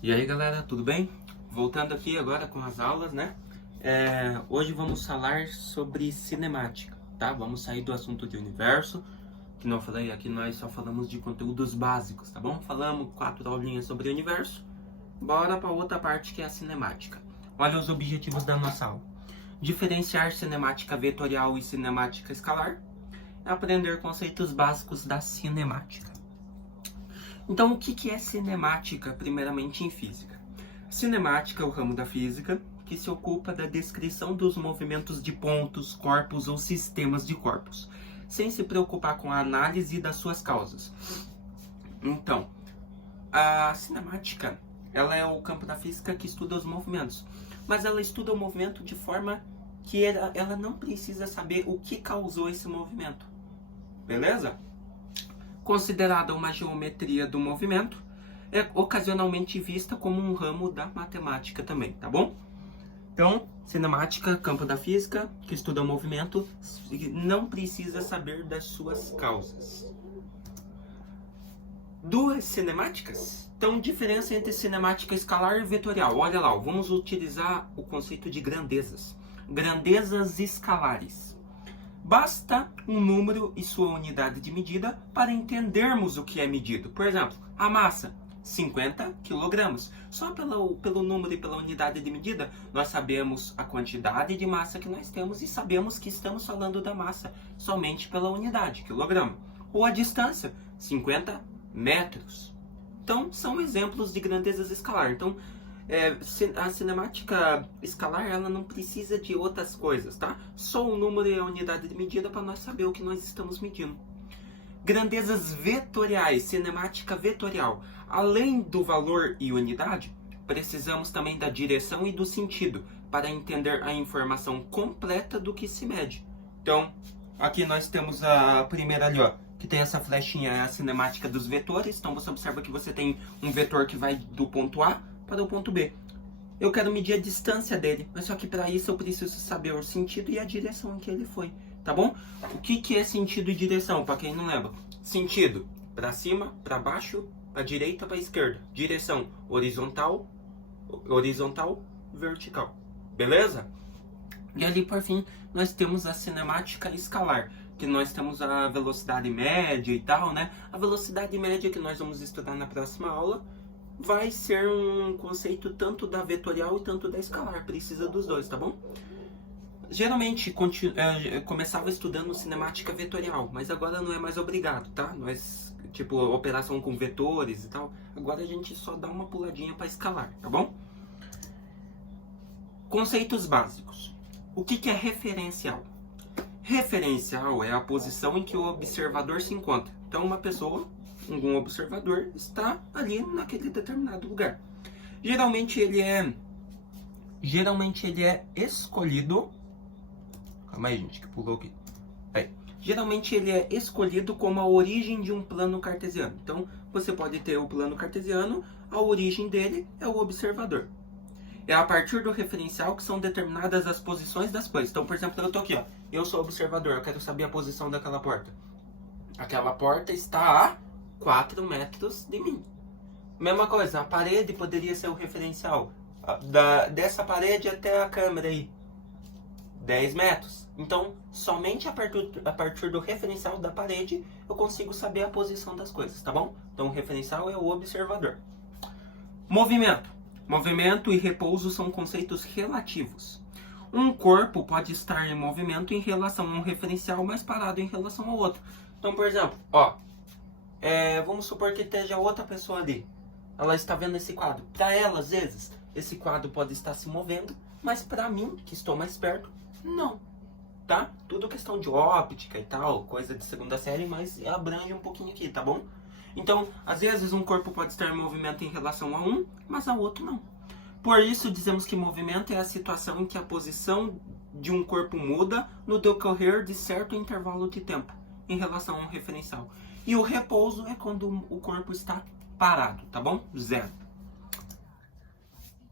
E aí galera, tudo bem? Voltando aqui agora com as aulas, né? Hoje vamos falar sobre cinemática, tá? Vamos sair do assunto de universo, que não falei aqui, nós só falamos de conteúdos básicos, tá bom? Falamos 4 aulinhas sobre universo, bora para outra parte que é a cinemática. Olha os objetivos da nossa aula. Diferenciar cinemática vetorial e cinemática escalar, aprender conceitos básicos da cinemática. Então, o que é cinemática, primeiramente em física? Cinemática é o ramo da física que se ocupa da descrição dos movimentos de pontos, corpos ou sistemas de corpos, sem se preocupar com a análise das suas causas. Então, a cinemática, ela é o campo da física que estuda os movimentos, mas ela estuda o movimento de forma que ela não precisa saber o que causou esse movimento, beleza? Considerada uma geometria do movimento, é ocasionalmente vista como um ramo da matemática também, tá bom? Então, cinemática, campo da física, que estuda o movimento, não precisa saber das suas causas. Duas cinemáticas? Então, diferença entre cinemática escalar e vetorial. Olha lá, vamos utilizar o conceito de grandezas. Grandezas escalares. Basta um número e sua unidade de medida para entendermos o que é medido. Por exemplo, a massa, 50 kg. Só pelo número e pela unidade de medida, nós sabemos a quantidade de massa que nós temos e sabemos que estamos falando da massa somente pela unidade, quilograma. Ou a distância, 50 metros. Então, são exemplos de grandezas escalar. Então, a cinemática escalar, ela não precisa de outras coisas, tá? Só o número e a unidade de medida para nós saber o que nós estamos medindo. Grandezas vetoriais, cinemática vetorial. Além do valor e unidade, precisamos também da direção e do sentido para entender a informação completa do que se mede. Então, aqui nós temos a primeira ali, ó, que tem essa flechinha, é a cinemática dos vetores. Então, você observa que você tem um vetor que vai do ponto A para o ponto B. Eu quero medir a distância dele, mas só que para isso eu preciso saber o sentido e a direção em que ele foi, tá bom? O que é sentido e direção, para quem não lembra? Sentido, para cima, para baixo, para direita, para esquerda. Direção, horizontal, vertical. Beleza? E ali, por fim, nós temos a cinemática escalar, que nós temos a velocidade média e tal, né? A velocidade média que nós vamos estudar na próxima aula vai ser um conceito tanto da vetorial e tanto da escalar. Precisa dos dois, tá bom? Geralmente, começava estudando cinemática vetorial, mas agora não é mais obrigado, tá? Nós, tipo, operação com vetores e tal, agora a gente só dá uma puladinha para escalar, tá bom? Conceitos básicos. O que é referencial? Referencial é a posição em que o observador se encontra. Então, uma pessoa, algum observador, está ali naquele determinado lugar. Geralmente ele é escolhido. Calma aí, gente, que pulou aqui. Geralmente ele é escolhido como a origem de um plano cartesiano. Então, você pode ter o plano cartesiano, a origem dele é o observador. É a partir do referencial que são determinadas as posições das coisas. Então, por exemplo, eu estou aqui, ó. Eu sou observador, eu quero saber a posição daquela porta. Aquela porta está a 4 metros de mim. Mesma coisa, a parede poderia ser o referencial. Dessa parede até a câmera aí, 10 metros. Então, somente a partir do referencial da parede, eu consigo saber a posição das coisas, tá bom? Então, o referencial é o observador. Movimento. Movimento e repouso são conceitos relativos. Um corpo pode estar em movimento em relação a um referencial, mas parado em relação ao outro. Então, por exemplo, ó, vamos supor que esteja outra pessoa ali. Ela está vendo esse quadro. Para ela, às vezes, esse quadro pode estar se movendo, mas para mim, que estou mais perto, não. Tá? Tudo questão de óptica e tal, coisa de segunda série, mas abrange um pouquinho aqui, tá bom? Então, às vezes um corpo pode estar em movimento em relação a um, mas ao outro não. Por isso, dizemos que movimento é a situação em que a posição de um corpo muda no decorrer de certo intervalo de tempo em relação a um referencial. E o repouso é quando o corpo está parado, tá bom? Zero.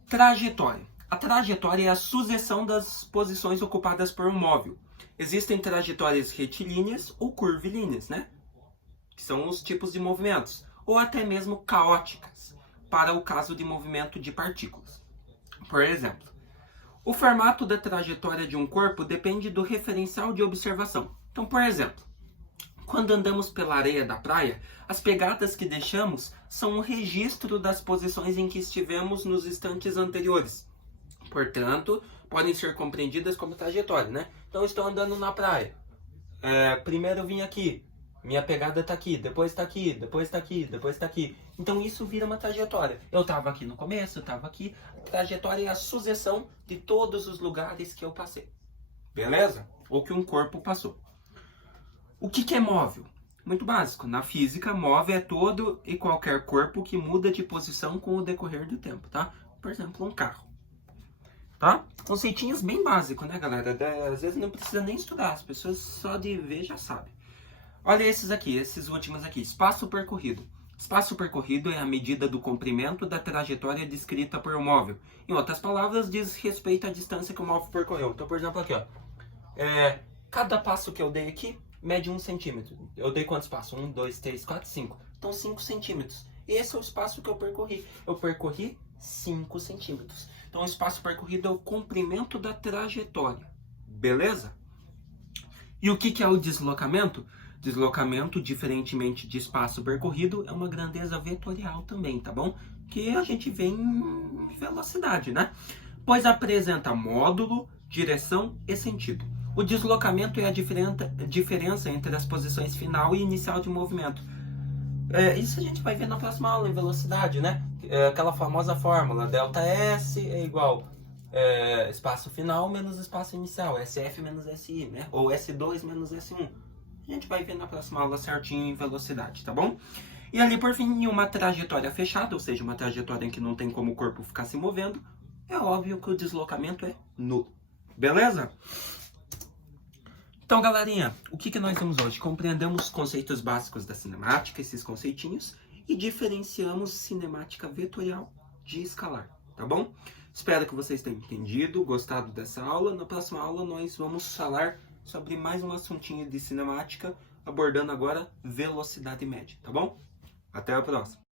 Trajetória. A trajetória é a sucessão das posições ocupadas por um móvel. Existem trajetórias retilíneas ou curvilíneas, né? Que são os tipos de movimentos. Ou até mesmo caóticas. para o caso de movimento de partículas. Por exemplo, o formato da trajetória de um corpo depende do referencial de observação. Então, por exemplo, quando andamos pela areia da praia, as pegadas que deixamos são um registro das posições em que estivemos nos instantes anteriores. Portanto, podem ser compreendidas como trajetória, né? Então, eu estou andando na praia. Primeiro eu vim aqui, minha pegada está aqui, depois está aqui, depois está aqui, depois está aqui. Então isso vira uma trajetória. Eu estava aqui no começo, eu estava aqui. Trajetória é a sucessão de todos os lugares que eu passei. Beleza? Ou que um corpo passou. O que é móvel? Muito básico. Na física, móvel é todo e qualquer corpo que muda de posição com o decorrer do tempo, tá? Por exemplo, um carro. Tá? Conceitinhos bem básicos, né, galera? Às vezes não precisa nem estudar, as pessoas só de ver já sabem. Olha esses aqui, esses últimos aqui. Espaço percorrido. Espaço percorrido é a medida do comprimento da trajetória descrita por um móvel. Em outras palavras, diz respeito à distância que o móvel percorreu. Então, por exemplo, aqui, ó. Cada passo que eu dei aqui mede 1 centímetro. Eu dei quantos passos? 1, 2, 3, 4, 5. Então, 5 centímetros. Esse é o espaço que eu percorri. Eu percorri 5 centímetros. Então, o espaço percorrido é o comprimento da trajetória. Beleza? E o que é o deslocamento? Deslocamento, diferentemente de espaço percorrido, é uma grandeza vetorial também, tá bom? Que a gente vê em velocidade, né? Pois apresenta módulo, direção e sentido. O deslocamento é a diferença entre as posições final e inicial de movimento. Isso a gente vai ver na próxima aula em velocidade, né? Aquela famosa fórmula, ΔS é igual espaço final menos espaço inicial, SF menos SI, né? Ou S2 menos S1. A gente vai ver na próxima aula certinho em velocidade, tá bom? E ali, por fim, em uma trajetória fechada, ou seja, uma trajetória em que não tem como o corpo ficar se movendo, é óbvio que o deslocamento é nulo. Beleza? Então, galerinha, o que nós vimos hoje? Compreendemos os conceitos básicos da cinemática, esses conceitinhos, e diferenciamos cinemática vetorial de escalar, tá bom? Espero que vocês tenham entendido, gostado dessa aula. Na próxima aula nós vamos falar sobre mais um assuntinho de cinemática, abordando agora velocidade média, tá bom? Até a próxima!